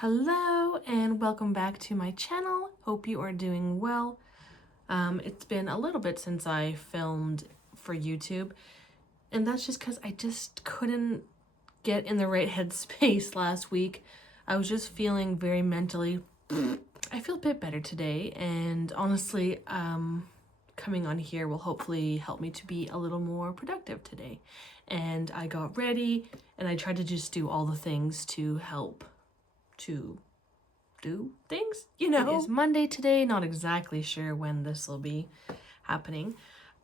Hello and welcome back to my channel. Hope you are doing well. It's been a little bit since I filmed for YouTube, and that's just because I just couldn't get in the right headspace last week. I was just feeling very mentally. I feel a bit better today, and honestly, coming on here will hopefully help me to be a little more productive today. And I got ready and I tried to just do all the things to help to do things, you know. It is Monday today, not exactly sure when this will be happening,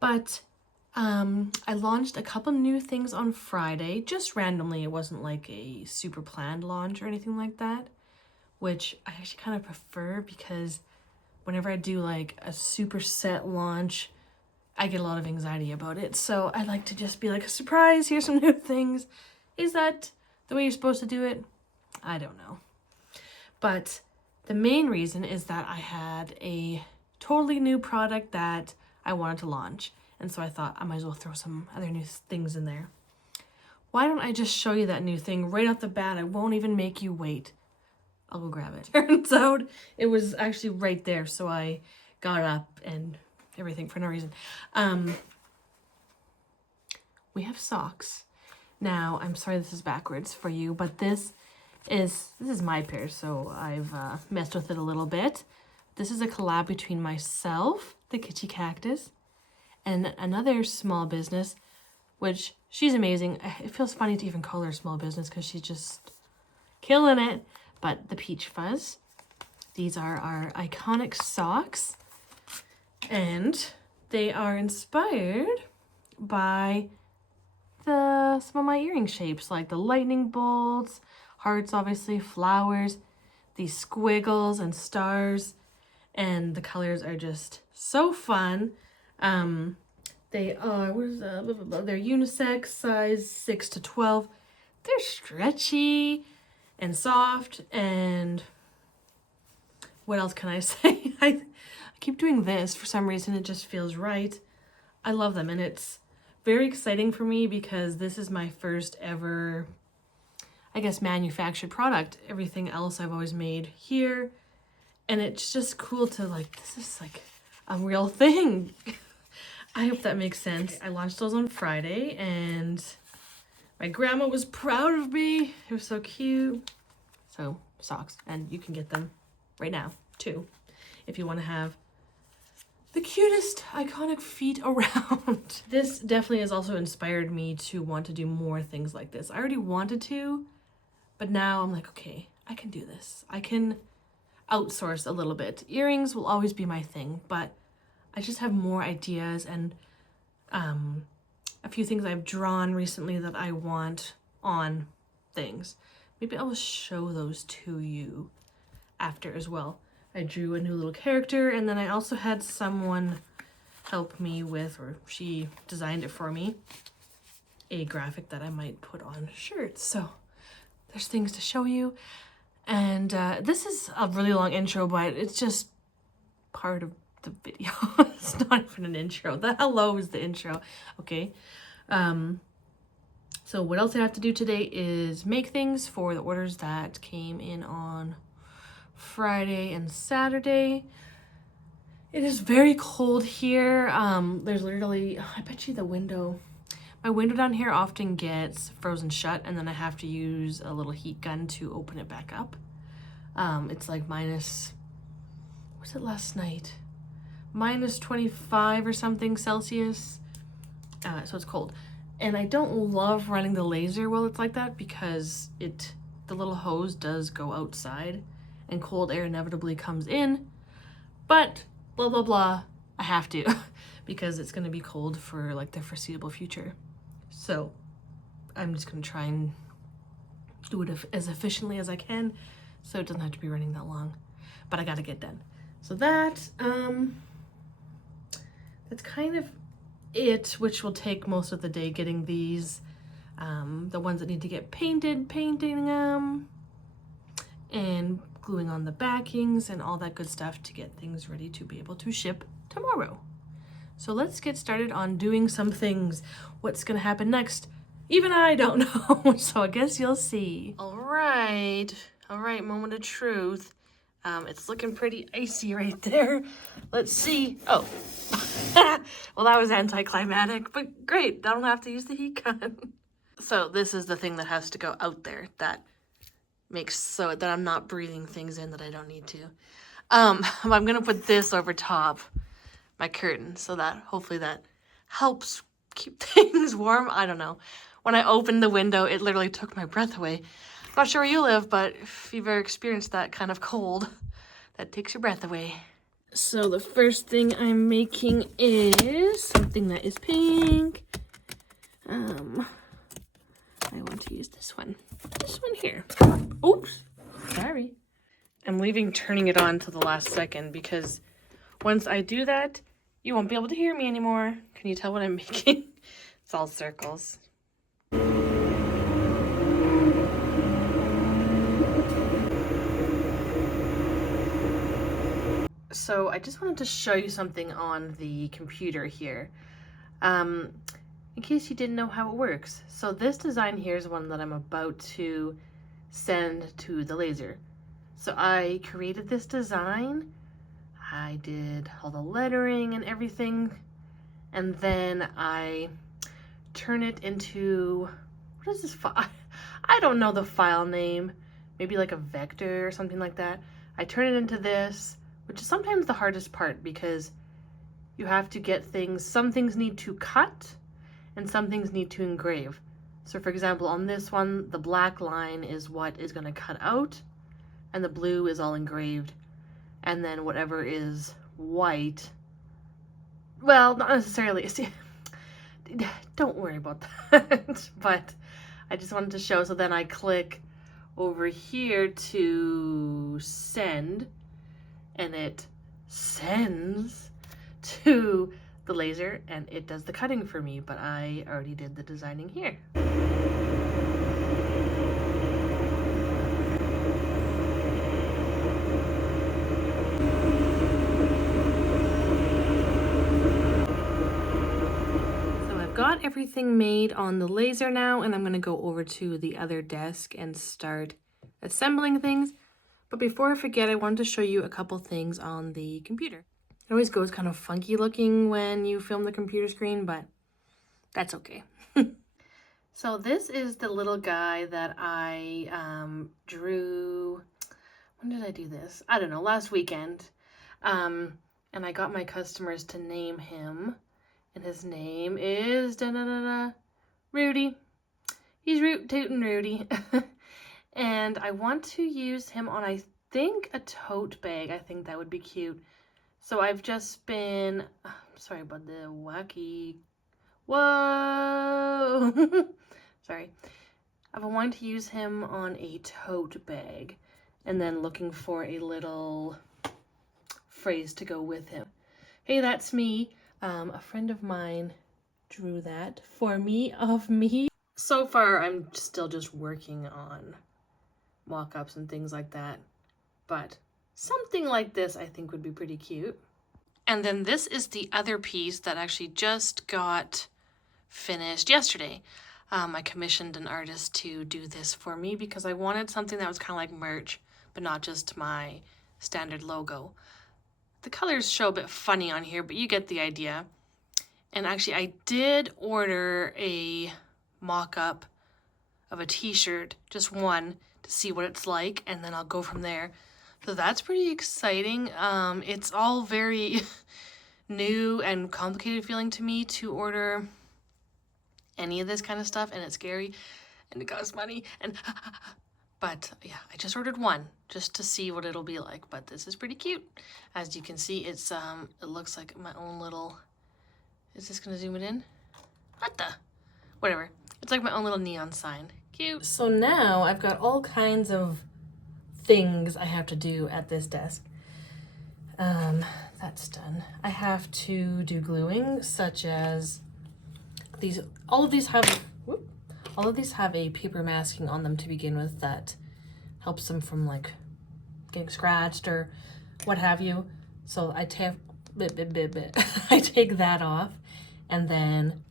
but I launched a couple new things on Friday, just randomly. It wasn't like a super planned launch or anything like that, which I actually kind of prefer because whenever I do like a super set launch, I get a lot of anxiety about it. So I like to just be like, a surprise, here's some new things. Is that the way you're supposed to do it? I don't know. But the main reason is that I had a totally new product that I wanted to launch. And so I thought I might as well throw some other new things in there. Why don't I just show you that new thing right off the bat? I won't even make you wait. I'll go grab it. Turns out it was actually right there. So I got up and everything for no reason. We have socks. Now, I'm sorry this is backwards for you, but this is my pair, so I've messed with it a little bit. This is a collab between myself, the Kitschy Cactus, and another small business, which she's amazing. It feels funny to even call her a small business because she's just killing it. But the Peach Fuzz. These are our iconic socks, and they are inspired by some of my earring shapes, like the lightning bolts, hearts, obviously, flowers, these squiggles and stars, and the colors are just so fun. They are, they're unisex, size 6 to 12. They're stretchy and soft, and what else can I say? I keep doing this for some reason. It just feels right. I love them, and it's very exciting for me because this is my first ever, I guess, manufactured product. Everything else I've always made here, and it's just cool to like, this is like a real thing. I hope that makes sense. I launched those on Friday, and my grandma was proud of me. It was so cute. So socks, and you can get them right now too if you want to have the cutest iconic feet around. This definitely has also inspired me to want to do more things like this. I already wanted to, but now I'm like, okay, I can do this. I can outsource a little bit. Earrings will always be my thing, but I just have more ideas and a few things I've drawn recently that I want on things. Maybe I will show those to you after as well. I drew a new little character, and then I also had someone help me with, or she designed it for me, a graphic that I might put on shirts. So there's things to show you. And this is a really long intro, but it's just part of the video. It's not even an intro. The hello is the intro. Okay. So what else I have to do today is make things for the orders that came in on Friday and Saturday. It is very cold here. There's literally, I bet you my window down here often gets frozen shut, and then I have to use a little heat gun to open it back up. It's like minus, what was it last night? Minus 25 or something Celsius. So it's cold. And I don't love running the laser while it's like that because the little hose does go outside and cold air inevitably comes in. But blah, blah, blah, I have to because it's going to be cold for like the foreseeable future. So I'm just going to try and do it as efficiently as I can so it doesn't have to be running that long. But I got to get done. So that's kind of it, which will take most of the day getting these, the ones that need to get painted, painting them, and gluing on the backings and all that good stuff to get things ready to be able to ship tomorrow. So let's get started on doing some things. What's gonna happen next? Even I don't know, so I guess you'll see. All right, All right, moment of truth. It's looking pretty icy right there. Let's see. Oh, well, that was anticlimactic, but great. I don't have to use the heat gun. So this is the thing that has to go out there that makes so that I'm not breathing things in that I don't need to. I'm gonna put this over top my curtain so that hopefully that helps keep things warm. I don't know. When I opened the window, it literally took my breath away. Not sure where you live, but if you've ever experienced that kind of cold, that takes your breath away. So the first thing I'm making is something that is pink. I want to use this one here. Oops, sorry. I'm leaving turning it on to the last second because once I do that, you won't be able to hear me anymore. Can you tell what I'm making? It's all circles. So I just wanted to show you something on the computer here, in case you didn't know how it works. So this design here is one that I'm about to send to the laser. So I created this design, I did all the lettering and everything, and then I turn it into, what is this file? I don't know the file name, maybe like a vector or something like that. I turn it into this, which is sometimes the hardest part because you have to get things, some things need to cut and some things need to engrave. So for example, on this one, the black line is what is going to cut out and the blue is all engraved. And then whatever is white, well, not necessarily, see, don't worry about that, but I just wanted to show. So then I click over here to send, and it sends to the laser and it does the cutting for me, but I already did the designing here. So I've got everything made on the laser now, and I'm going to go over to the other desk and start assembling things. But before I forget, I wanted to show you a couple things on the computer. It always goes kind of funky looking when you film the computer screen, but that's okay. So this is the little guy that I drew. When did I do this? I don't know, last weekend. And I got my customers to name him. And his name is Rudy. He's Rootin' Rudy. And I want to use him on, I think, a tote bag. I think that would be cute. So I've just been, sorry about the wacky, whoa, sorry. I've been wanting to use him on a tote bag and then looking for a little phrase to go with him. Hey, that's me. A friend of mine drew that for me, of me. So far, I'm still just working on mock-ups and things like that, but something like this I think would be pretty cute. And then this is the other piece that actually just got finished yesterday. I commissioned an artist to do this for me because I wanted something that was kind of like merch, but not just my standard logo. The colors show a bit funny on here, but you get the idea. And actually I did order a mock-up of a t-shirt, just one, to see what it's like, and then I'll go from there. So that's pretty exciting. It's all very new and complicated feeling to me to order any of this kind of stuff, and it's scary and it costs money, and but yeah, I just ordered one just to see what it'll be like. But this is pretty cute. As you can see, it's it looks like my own little, is this gonna zoom it in? What the? Whatever. It's like my own little neon sign. Cute. So now I've got all kinds of things I have to do at this desk. That's done. I have to do gluing, such as these. All of these have a paper masking on them to begin with that helps them from like getting scratched or what have you. So I take I take that off, and then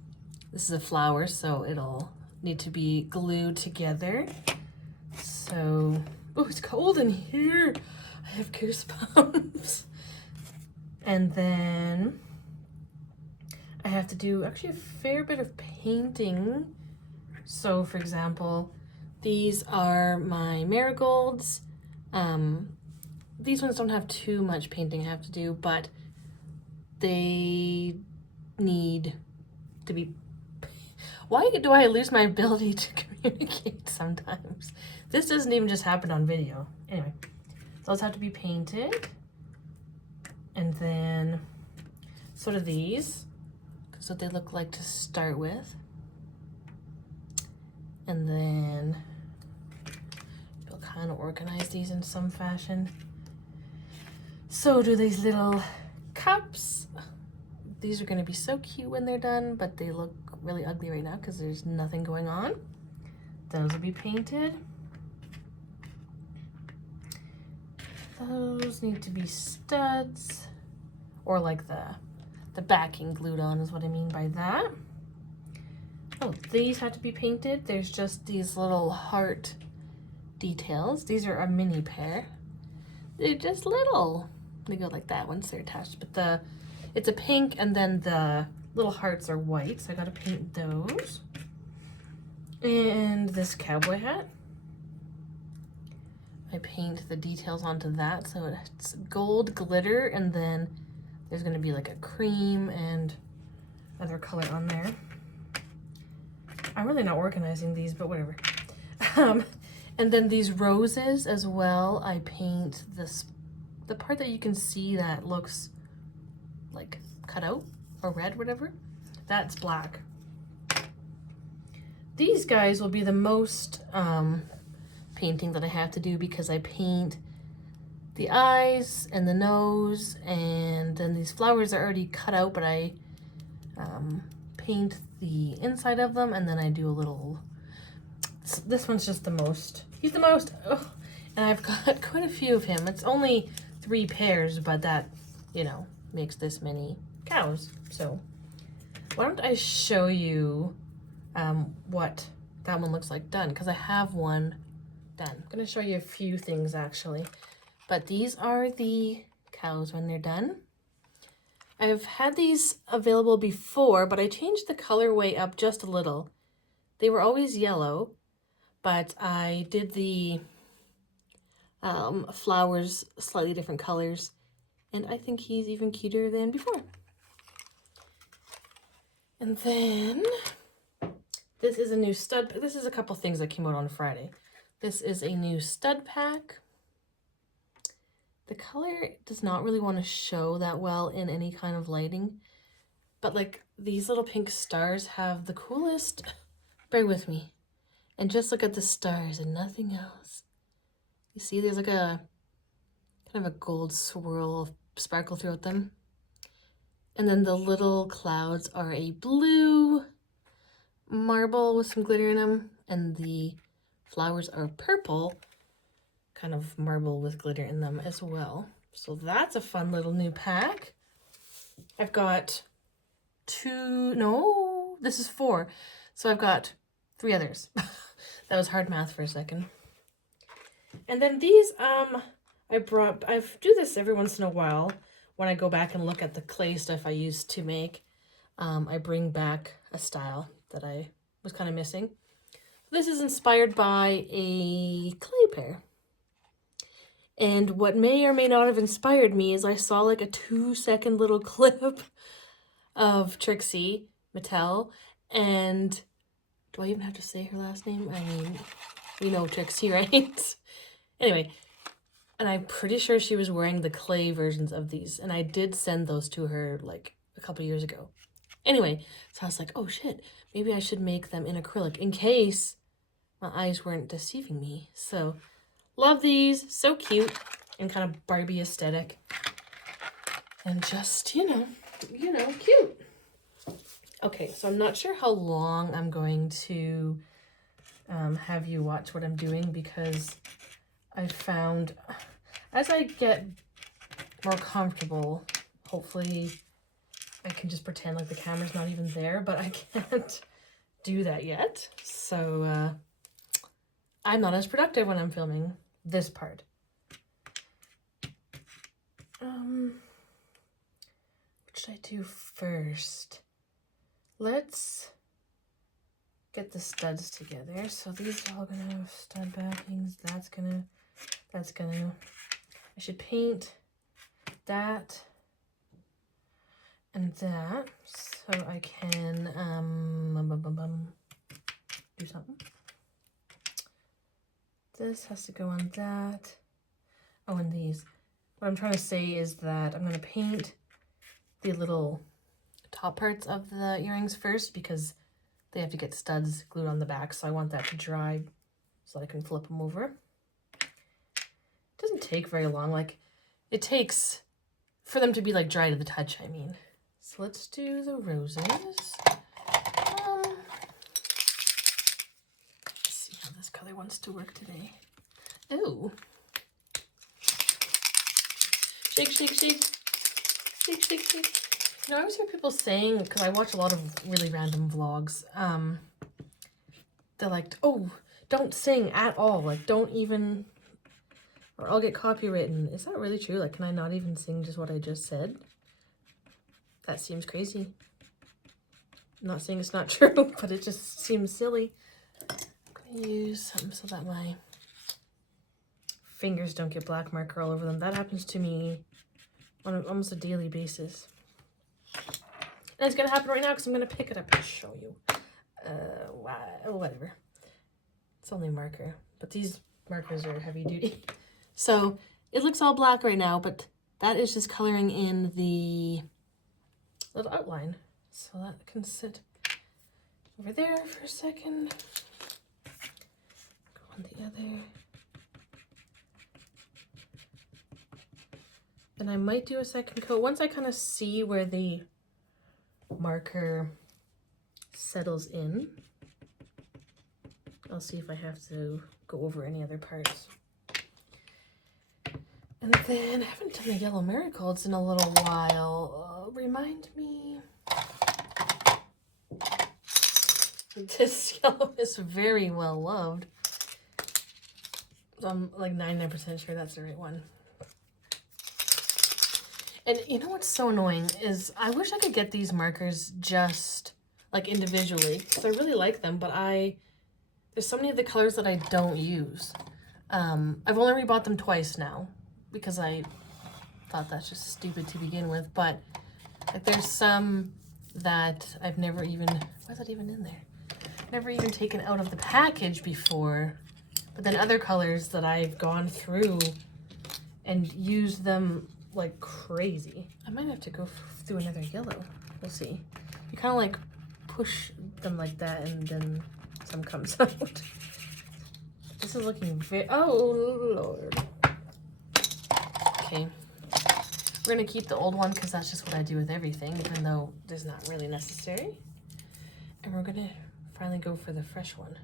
this is a flower, so it'll need to be glued together. So Oh, it's cold in here. I have goosebumps. And then I have to do actually a fair bit of painting. So for example, these are my marigolds. These ones don't have too much painting I have to do, but they need to be... Why do I lose my ability to communicate sometimes? This doesn't even just happen on video. Anyway, those have to be painted. And then sort of these, because what they look like to start with. And then you'll kind of organize these in some fashion. So do these little cups. These are going to be so cute when they're done, but they look really ugly right now because there's nothing going on. Those will be painted. Those need to be studs, or like the backing glued on is what I mean by that. Oh, these have to be painted. There's just these little heart details. These are a mini pair. They're just little. They go like that once they're attached, but it's a pink and then the little hearts are white, so I gotta paint those. And this cowboy hat, I paint the details onto that, so it's gold glitter, and then there's gonna be like a cream and other color on there. I'm really not organizing these, but whatever. And then these roses as well, I paint the part that you can see that looks like cut out or red, whatever, that's black. These guys will be the most painting that I have to do because I paint the eyes and the nose, and then these flowers are already cut out, but I paint the inside of them, and then I do a little... This one's just the most. He's the most. Oh, and I've got quite a few of him. It's only 3 pairs, but that, you know, makes this many cows. So why don't I show you what that one looks like done, because I have one done. I'm going to show you a few things actually, but these are the cows when they're done. I've had these available before, but I changed the colorway up just a little. They were always yellow, but I did the flowers slightly different colors, and I think he's even cuter than before. And then this is a new stud. This is a couple things that came out on Friday. This is a new stud pack. The color does not really want to show that well in any kind of lighting, but like these little pink stars have the coolest, bear with me, and just look at the stars and nothing else. You see there's like a kind of a gold swirl of sparkle throughout them. And then the little clouds are a blue marble with some glitter in them, and the flowers are purple, kind of marble with glitter in them as well. So that's a fun little new pack. I've got 2, no, this is 4. So I've got 3 others. That was hard math for a second. And then these, I do this every once in a while when I go back and look at the clay stuff I used to make. I bring back a style that I was kind of missing. This is inspired by a clay pair. And what may or may not have inspired me is I saw like a 2-second little clip of Trixie Mattel, and do I even have to say her last name? I mean, you know Trixie, right? Anyway, and I'm pretty sure she was wearing the clay versions of these, and I did send those to her like a couple years ago. Anyway, so I was like, oh shit, maybe I should make them in acrylic in case my eyes weren't deceiving me. So love these, so cute and kind of Barbie aesthetic, and just, you know, cute. Okay, so I'm not sure how long I'm going to have you watch what I'm doing, because I found as I get more comfortable, hopefully I can just pretend like the camera's not even there, but I can't do that yet. So I'm not as productive when I'm filming. this part. What should I do first? Let's get the studs together. So these are all gonna have stud backings. That's gonna, I should paint that and that so I can do something. This has to go on that. Oh, and these. What I'm trying to say is that I'm going to paint the little top parts of the earrings first because they have to get studs glued on the back. So I want that to dry so I can flip them over. It doesn't take very long. Like, it takes for them to be like dry to the touch, I mean. So let's do the roses. Let's see how this color wants to work today. Ooh. Shake, shake, shake. Shake, shake, shake. You know, I always hear people saying, because I watch a lot of really random vlogs, they're like, oh, don't sing at all. Like, don't even, or I'll get copywritten. Is that really true? Like, can I not even sing just what I just said? That seems crazy. I'm not saying it's not true, but it just seems silly. I'm gonna use something so that my fingers don't get black marker all over them. That happens to me on almost a daily basis. And it's gonna happen right now because I'm gonna pick it up and show you. Whatever. It's only a marker, but these markers are heavy duty. So it looks all black right now, but that is just coloring in the little outline. So that can sit over there for a second. Go on the other. And I might do a second coat once I kind of see where the marker settles in. I'll see if I have to go over any other parts. And then I haven't done the yellow marigolds in a little while. Remind me. This yellow is very well loved. So I'm like 99% sure that's the right one. And you know what's so annoying is I wish I could get these markers just like individually because I really like them, but there's so many of the colors that I don't use. I've only rebought them twice now because I thought that's just stupid to begin with, but like there's some that I've never even, why is that even in there? Never even taken out of the package before, but then other colors that I've gone through and used them like crazy. I might have to go through another yellow. We'll see. You kind of like push them like that and then some comes out. This is looking very, oh Lord. Okay. We're gonna keep the old one because that's just what I do with everything, even though it's not really necessary. And we're gonna finally go for the fresh one.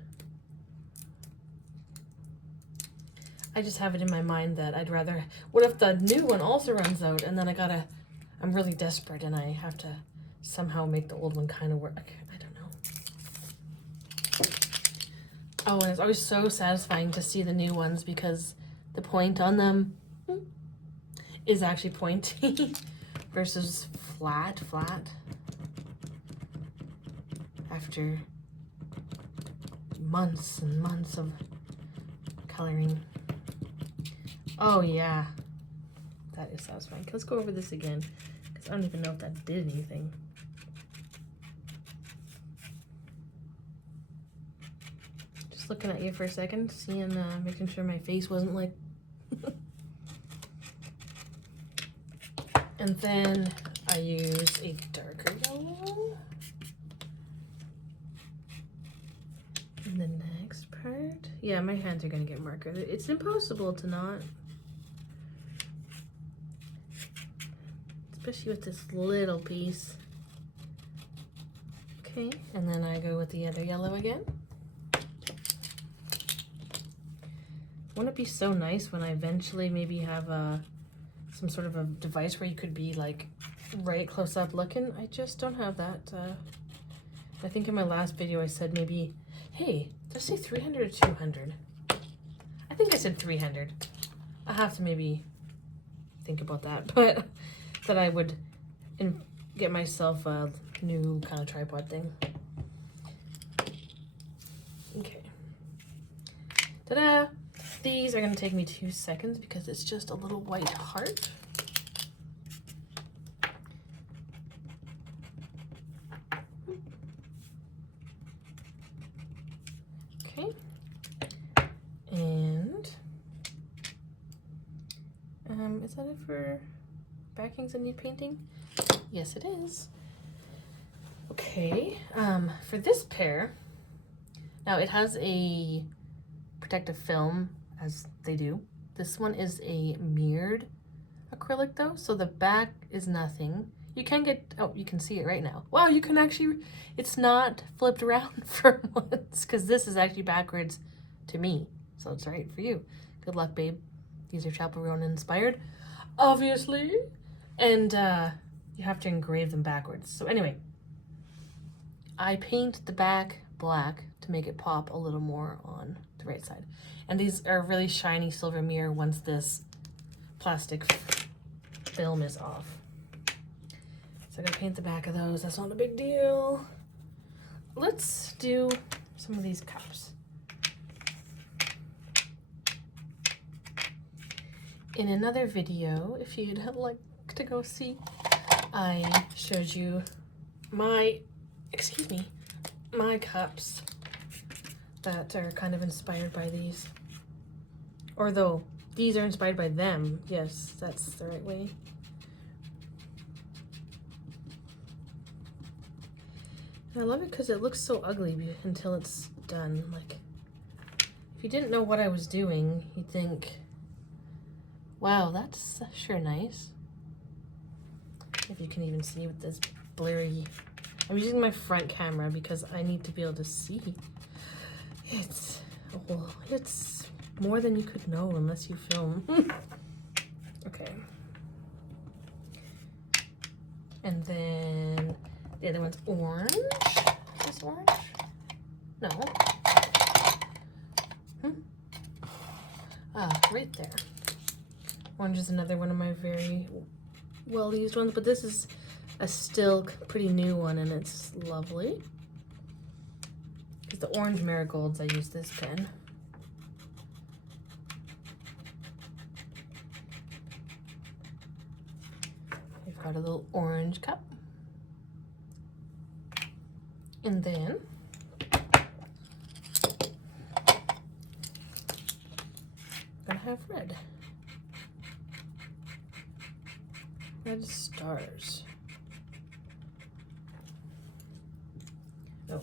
I just have it in my mind that I'd rather, what if the new one also runs out and then I'm really desperate and I have to somehow make the old one kind of work. I don't know. Oh, and it's always so satisfying to see the new ones because the point on them is actually pointy versus flat. After months and months of coloring. Oh yeah, that is satisfying. Let's go over this again because I don't even know if that did anything. Just looking at you for a second, seeing, making sure my face wasn't like. And then I use a darker yellow. And the next part, yeah, my hands are gonna get marker. It's impossible to not. Especially with this little piece. Okay, and then I go with the other yellow again. Wouldn't it be so nice when I eventually maybe have some sort of a device where you could be like right close up looking? I just don't have that. I think in my last video I said maybe, hey, let's say 300 or 200. I think I said 300. I have to maybe think about that, but that I would get myself a new kind of tripod thing. Okay. Ta-da! These are gonna take me 2 seconds because it's just a little white heart. Okay. And is that it for backings that need painting? Yes, it is. Okay, for this pair, now it has a protective film, as they do. This one is a mirrored acrylic though, so the back is nothing. You can get, oh, you can see it right now. Wow, you can actually, it's not flipped around for once, because this is actually backwards to me, so it's right for you. Good luck, babe. These are Chaperone inspired, obviously, and you have to engrave them backwards. So anyway, I paint the back black to make it pop a little more on the right side. And these are really shiny silver mirror once this plastic film is off. So I'm gonna paint the back of those. That's not a big deal. Let's do some of these cups. In another video, if you'd like to go see, I showed you my, excuse me, my cups that are kind of inspired by these. Or though these are inspired by them. Yes, that's the right way. And I love it because it looks so ugly until it's done. Like, if you didn't know what I was doing, you'd think, wow, that's sure nice. If you can even see with this blurry, I'm using my front camera because I need to be able to see. It's more than you could know unless you film. Okay. And then the other one's orange. Is this orange? No. Ah, right there. Orange is another one of my very well used ones, but this is a still pretty new one and it's lovely. Because the orange marigolds, I use this pen. We've got a little orange cup. And then I'm gonna have red. Red stars. Oh.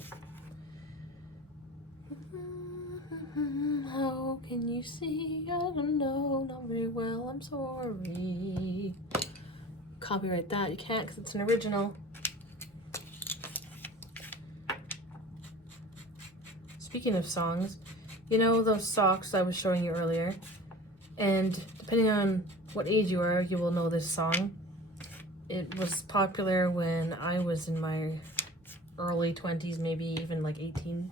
How can you see? I don't know, not very well, I'm sorry. Copyright that, you can't because it's an original. Speaking of songs, you know those socks I was showing you earlier? And depending on what age you are, you will know this song. It was popular when I was in my early 20s, maybe even like 18.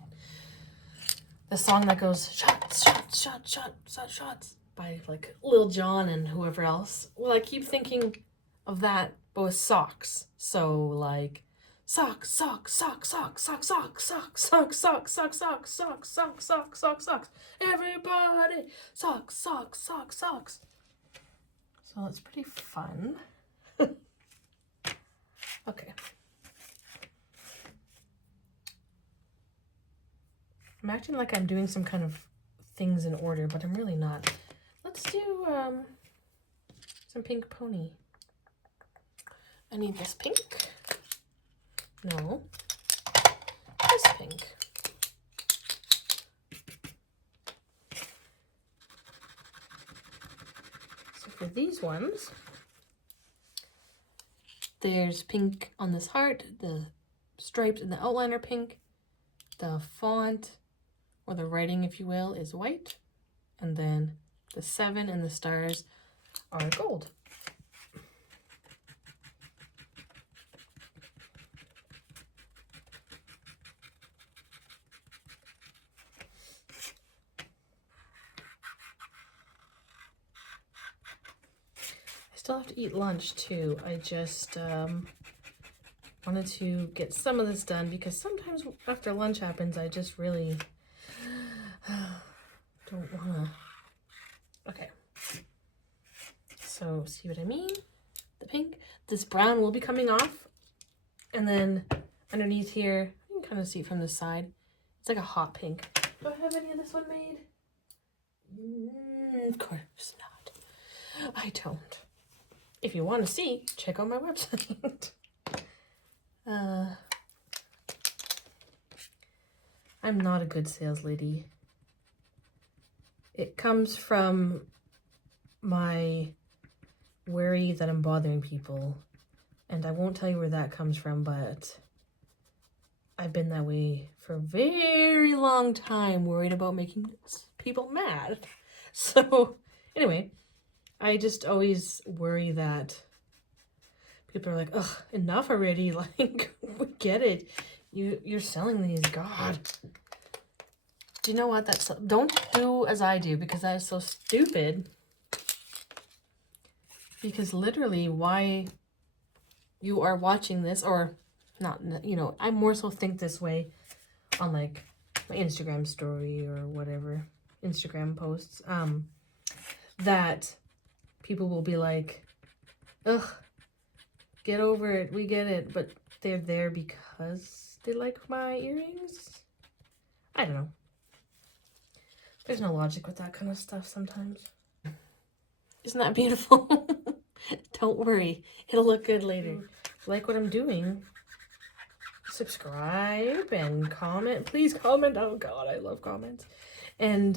The song that goes, shots, shots, shots, shots, shots, shots, by like Lil Jon and whoever else. Well, I keep thinking of that, but with socks. So like, socks, socks, socks, socks, socks, socks, socks, socks, socks, socks, socks, socks, socks, socks, socks, socks. Everybody, socks, socks, socks, socks. So it's pretty fun. Okay. I'm acting like I'm doing some kind of things in order, but I'm really not. Let's do some pink pony. I need this pink. No. This pink. So for these ones, there's pink on this heart, the stripes and the outline are pink, the font, or the writing, if you will, is white, and then the 7 and the stars are gold. still have to eat lunch too. I just wanted to get some of this done because sometimes after lunch happens, I just really don't wanna. Okay. So see what I mean? The pink. This brown will be coming off. And then underneath here, you can kind of see it from the side. It's like a hot pink. Do I have any of this one made? Of course not. I don't. If you want to see, check out my website. I'm not a good sales lady. It comes from my worry that I'm bothering people. And I won't tell you where that comes from, but I've been that way for a very long time, worried about making people mad. So anyway, I just always worry that people are like, ugh, enough already. Like, we get it. You're selling these, God. Do you know what? Don't do as I do, because that is so stupid. Because literally, why you are watching this, or not, you know, I more so think this way on like my Instagram story or whatever, Instagram posts, that people will be like, ugh, get over it, we get it, but they're there because they like my earrings? I don't know. There's no logic with that kind of stuff sometimes. Isn't that beautiful? Don't worry, it'll look good later. Like what I'm doing, subscribe and comment. Please comment. Oh God, I love comments. And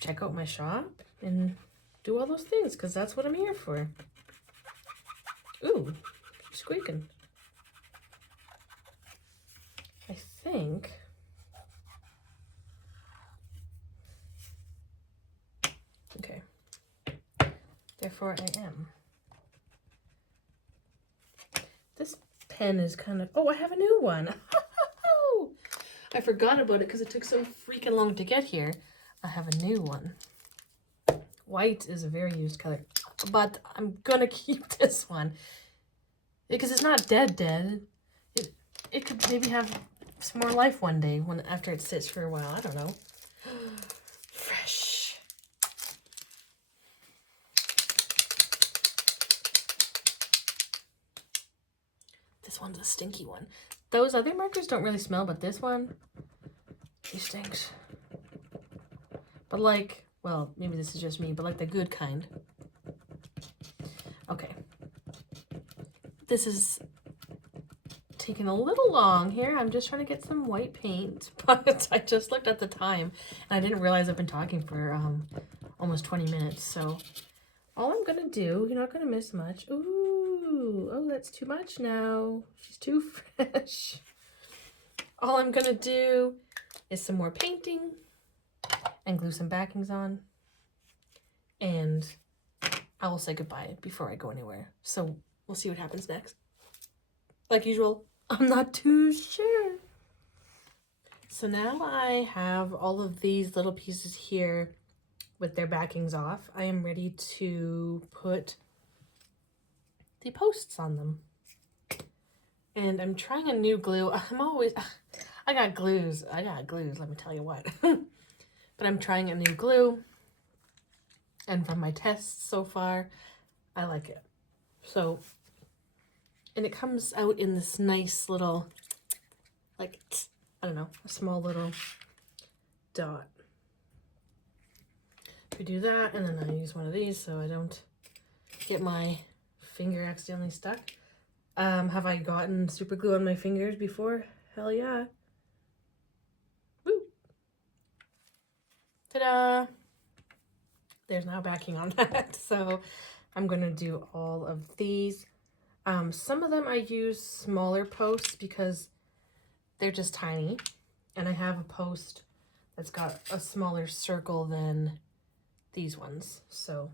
check out my shop and do all those things, because that's what I'm here for. Ooh, keep squeaking. I think okay. Therefore I am. This pen is kind of, oh, I have a new one. I forgot about it because it took so freaking long to get here. I have a new one. White is a very used color, but I'm gonna keep this one because it's not dead. It could maybe have some more life one day after it sits for a while. I don't know. Fresh. This one's a stinky one. Those other markers don't really smell, but this one, he stinks. But like, well, maybe this is just me, but like the good kind. Okay. This is taking a little long here. I'm just trying to get some white paint, but I just looked at the time and I didn't realize I've been talking for almost 20 minutes. So all I'm gonna do, you're not gonna miss much. Ooh, oh, that's too much now. She's too fresh. All I'm gonna do is some more painting and glue some backings on, and I will say goodbye before I go anywhere. So we'll see what happens next. Like usual, I'm not too sure. So now I have all of these little pieces here with their backings off. I am ready to put the posts on them. And I'm trying a new glue. I got glues, let me tell you what. But I'm trying a new glue. And from my tests so far, I like it. So, and it comes out in this nice little, like, I don't know, a small little dot. We do that, and then I use one of these so I don't get my finger accidentally stuck. Have I gotten super glue on my fingers before? Hell yeah. Woo! Ta-da! There's now backing on that. So I'm gonna do all of these. Some of them I use smaller posts because they're just tiny. And I have a post that's got a smaller circle than these ones. So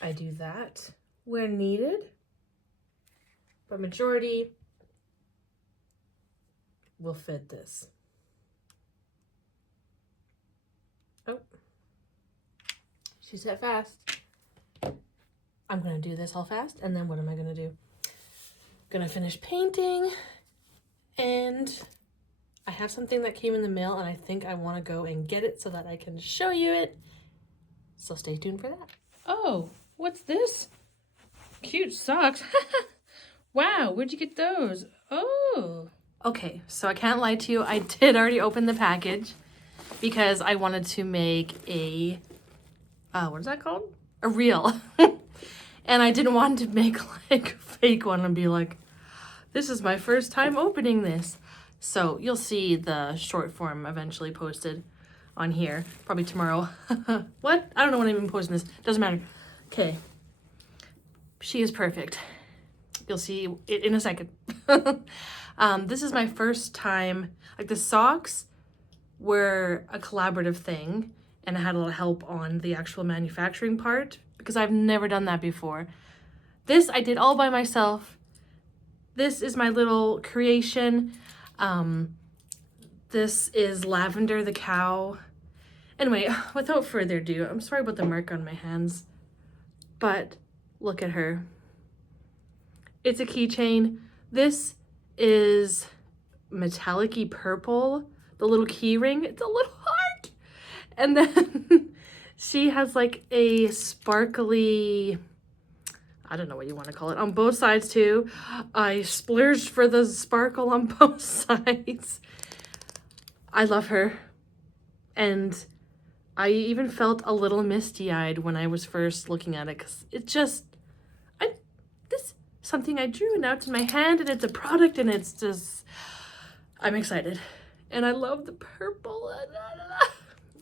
I do that where needed. But majority will fit this. Oh, she said fast. I'm gonna do this all fast, and then what am I gonna do? Gonna finish painting, and I have something that came in the mail, and I think I want to go and get it so that I can show you it. So stay tuned for that. Oh, what's this? Cute socks. Wow, where'd you get those? Oh. Okay, so I can't lie to you. I did already open the package because I wanted to make a, what is that called? A reel. And I didn't want to make like a fake one and be like, this is my first time opening this. So you'll see the short form eventually posted on here, probably tomorrow. What? I don't know when I'm even posting this. Doesn't matter. Okay. She is perfect. You'll see it in a second. This is my first time, like the socks were a collaborative thing, and I had a lot of help on the actual manufacturing part because I've never done that before. This I did all by myself. This is my little creation. This is Lavender the cow. Anyway, without further ado, I'm sorry about the mark on my hands, but look at her. It's a keychain. This is metallic-y purple. The little key ring, it's a little heart. And then she has like a sparkly, I don't know what you want to call it, on both sides too. I splurged for the sparkle on both sides. I love her. And I even felt a little misty-eyed when I was first looking at it because it just, this something I drew and now it's in my hand and it's a product and it's just, I'm excited. And I love the purple.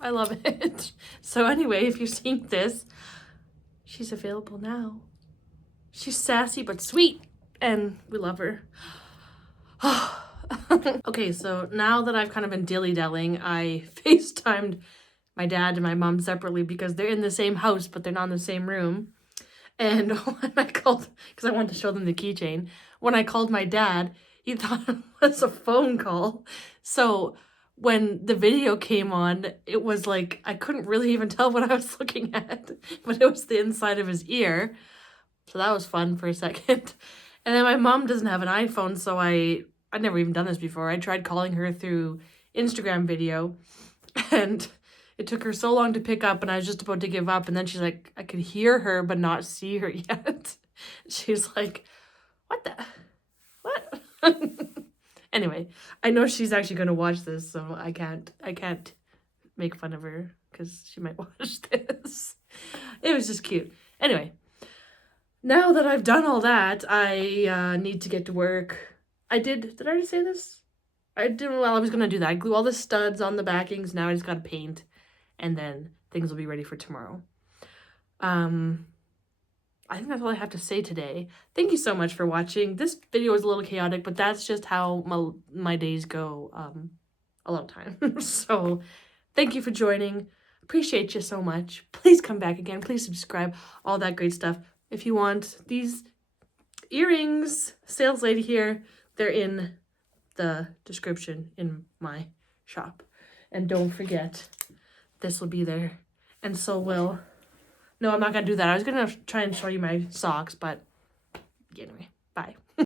I love it. So anyway, if you've seen this, she's available now. She's sassy but sweet and we love her. Okay, so now that I've kind of been dilly-dallying, I FaceTimed my dad and my mom separately because they're in the same house, but they're not in the same room. And when I called, because I wanted to show them the keychain, when I called my dad, he thought it was a phone call. So when the video came on, it was like, I couldn't really even tell what I was looking at, but it was the inside of his ear. So that was fun for a second. And then my mom doesn't have an iPhone, so I'd never even done this before. I tried calling her through Instagram video, and it took her so long to pick up, and I was just about to give up. And then she's like, I could hear her, but not see her yet. She's like, what the, what? Anyway, I know she's actually going to watch this, so I can't make fun of her because she might watch this. It was just cute. Anyway, now that I've done all that, I need to get to work. Did I already say this? I was going to do that. I glue all the studs on the backings. Now I just got to paint, and then things will be ready for tomorrow. I think that's all I have to say today. Thank you so much for watching. This video is a little chaotic, but that's just how my days go a lot of time. So thank you for joining. Appreciate you so much. Please come back again. Please subscribe. All that great stuff. If you want these earrings, sales lady here, they're in the description in my shop. And don't forget, this will be there. And so will... No, I'm not going to do that. I was going to try and show you my socks, but anyway, bye.